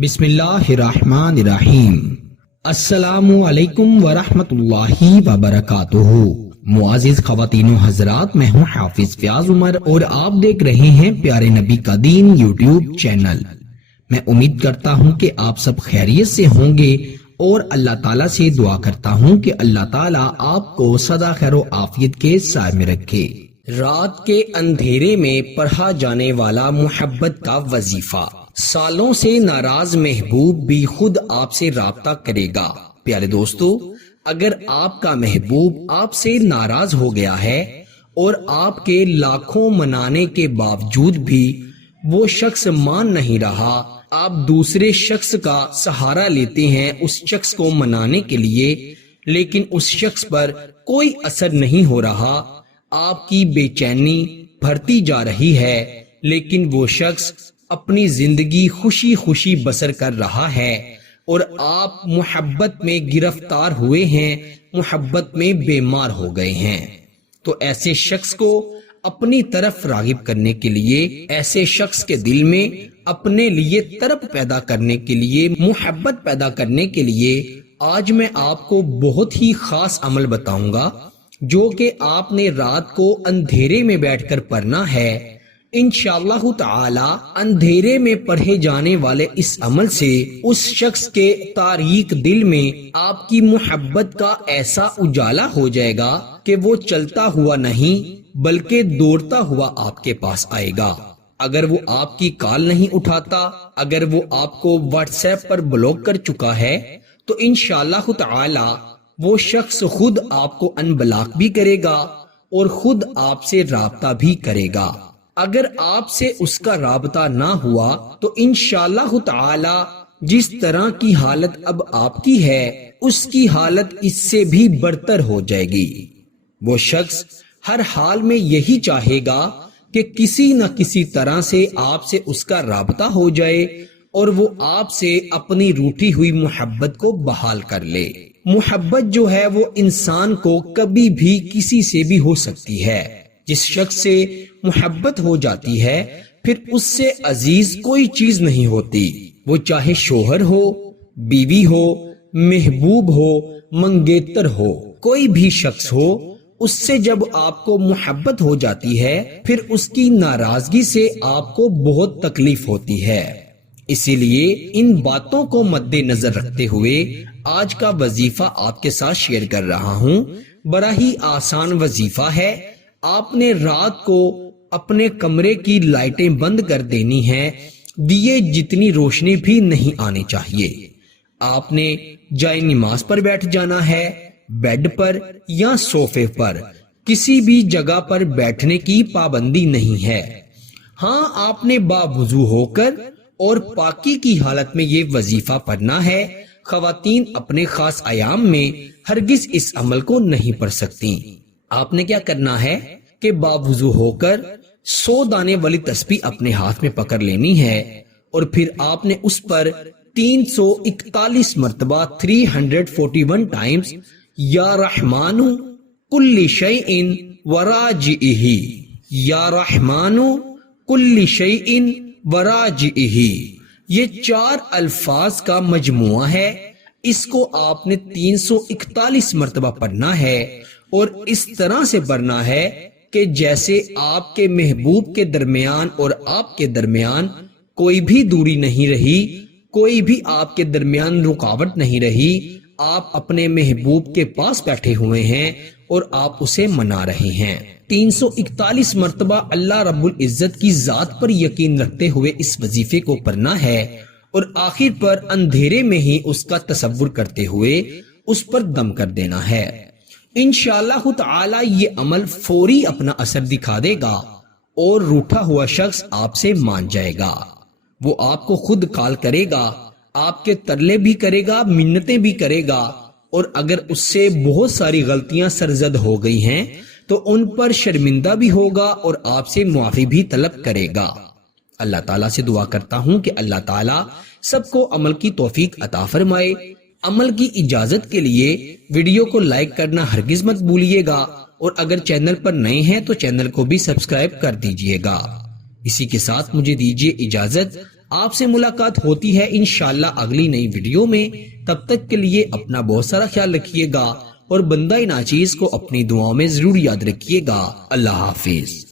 بسم اللہ الرحمن الرحیم۔ السلام علیکم ورحمۃ اللہ وبرکاتہ۔ معزز خواتین و حضرات، میں ہوں حافظ فیاض عمر اور آپ دیکھ رہے ہیں پیارے نبی کا دین یوٹیوب چینل۔ میں امید کرتا ہوں کہ آپ سب خیریت سے ہوں گے اور اللہ تعالیٰ سے دعا کرتا ہوں کہ اللہ تعالیٰ آپ کو سدا خیر و عافیت کے سائے میں رکھے۔ رات کے اندھیرے میں پڑھا جانے والا محبت کا وظیفہ۔ سالوں سے ناراض محبوب بھی خود آپ سے رابطہ کرے گا۔ پیارے دوستو، اگر آپ کا محبوب آپ سے ناراض ہو گیا ہے اور آپ کے لاکھوں منانے کے باوجود بھی وہ شخص مان نہیں رہا، آپ دوسرے شخص کا سہارا لیتے ہیں اس شخص کو منانے کے لیے، لیکن اس شخص پر کوئی اثر نہیں ہو رہا، آپ کی بے چینی بڑھتی جا رہی ہے، لیکن وہ شخص اپنی زندگی خوشی خوشی بسر کر رہا ہے اور آپ محبت میں گرفتار ہوئے ہیں، محبت میں بیمار ہو گئے ہیں، تو ایسے شخص کو اپنی طرف راغب کرنے کے لیے، ایسے شخص کے دل میں اپنے لیے طرب پیدا کرنے کے لیے، محبت پیدا کرنے کے لیے آج میں آپ کو بہت ہی خاص عمل بتاؤں گا، جو کہ آپ نے رات کو اندھیرے میں بیٹھ کر پڑھنا ہے۔ انشاءاللہ تعالی اندھیرے میں پڑھے جانے والے اس عمل سے اس شخص کے تاریک دل میں آپ کی محبت کا ایسا اجالا ہو جائے گا کہ وہ چلتا ہوا نہیں بلکہ دوڑتا ہوا آپ کے پاس آئے گا۔ اگر وہ آپ کی کال نہیں اٹھاتا، اگر وہ آپ کو واٹس ایپ پر بلاک کر چکا ہے، تو انشاءاللہ تعالی وہ شخص خود آپ کو ان بلاک بھی کرے گا اور خود آپ سے رابطہ بھی کرے گا۔ اگر آپ سے اس کا رابطہ نہ ہوا تو انشاءاللہ تعالی جس طرح کی حالت اب آپ کی ہے، اس کی حالت اس سے بھی برتر ہو جائے گی۔ وہ شخص ہر حال میں یہی چاہے گا کہ کسی نہ کسی طرح سے آپ سے اس کا رابطہ ہو جائے اور وہ آپ سے اپنی روٹھی ہوئی محبت کو بحال کر لے۔ محبت جو ہے وہ انسان کو کبھی بھی کسی سے بھی ہو سکتی ہے۔ جس شخص سے محبت ہو جاتی ہے پھر اس سے عزیز کوئی چیز نہیں ہوتی، وہ چاہے شوہر ہو، بیوی ہو، محبوب ہو، منگیتر ہو، کوئی بھی شخص ہو، اس سے جب آپ کو محبت ہو جاتی ہے پھر اس کی ناراضگی سے آپ کو بہت تکلیف ہوتی ہے۔ اسی لیے ان باتوں کو مد نظر رکھتے ہوئے آج کا وظیفہ آپ کے ساتھ شیئر کر رہا ہوں۔ بڑا ہی آسان وظیفہ ہے۔ آپ نے رات کو اپنے کمرے کی لائٹیں بند کر دینی ہیں، دیے جتنی روشنی بھی نہیں آنی چاہیے۔ آپ نے جائے نماز پر بیٹھ جانا ہے، بیڈ پر یا صوفے پر، کسی بھی جگہ پر بیٹھنے کی پابندی نہیں ہے۔ ہاں، آپ نے باوضو ہو کر اور پاکی کی حالت میں یہ وظیفہ پڑھنا ہے۔ خواتین اپنے خاص ایام میں ہرگز اس عمل کو نہیں پڑھ سکتی۔ آپ نے کیا کرنا ہے کہ باوضو ہو کر 100 دانے والی تسبیح اپنے ہاتھ میں پکڑ لینی ہے اور پھر آپ نے اس پر 341 مرتبہ 341 ٹائمز یا رحمانو کل شیء وراجئہ، یا رحمانو کل شیء وراجئہ، یہ 4 الفاظ کا مجموعہ ہے۔ اس کو آپ نے 341 مرتبہ پڑھنا ہے اور اس طرح سے پڑھنا ہے کہ جیسے آپ کے محبوب کے درمیان اور آپ کے درمیان کوئی بھی دوری نہیں رہی، کوئی بھی آپ کے درمیان رکاوٹ نہیں رہی، آپ اپنے محبوب کے پاس بیٹھے ہوئے ہیں اور آپ اسے منا رہے ہیں۔ 341 مرتبہ اللہ رب العزت کی ذات پر یقین رکھتے ہوئے اس وظیفے کو پڑھنا ہے اور آخر پر اندھیرے میں ہی اس کا تصور کرتے ہوئے اس پر دم کر دینا ہے۔ انشاءاللہ تعالی یہ عمل فوری اپنا اثر دکھا دے گا اور روٹھا ہوا شخص آپ سے مان جائے گا۔ وہ آپ کو خود کال کرے گا، آپ کے ترلے بھی کرے گا، منتیں بھی کرے گا، اور اگر اس سے بہت ساری غلطیاں سرزد ہو گئی ہیں تو ان پر شرمندہ بھی ہوگا اور آپ سے معافی بھی طلب کرے گا۔ اللہ تعالیٰ سے دعا کرتا ہوں کہ اللہ تعالیٰ سب کو عمل کی توفیق عطا فرمائے۔ عمل کی اجازت کے لیے ویڈیو کو لائک کرنا ہرگز مت بھولیے گا اور اگر چینل پر نئے ہیں تو چینل کو بھی سبسکرائب کر دیجئے گا۔ اسی کے ساتھ مجھے دیجئے اجازت۔ آپ سے ملاقات ہوتی ہے انشاءاللہ اگلی نئی ویڈیو میں. تب تک کے لیے اپنا بہت سارا خیال رکھیے گا اور بندہ ناچیز کو اپنی دعاؤں میں ضرور یاد رکھیے گا. اللہ حافظ.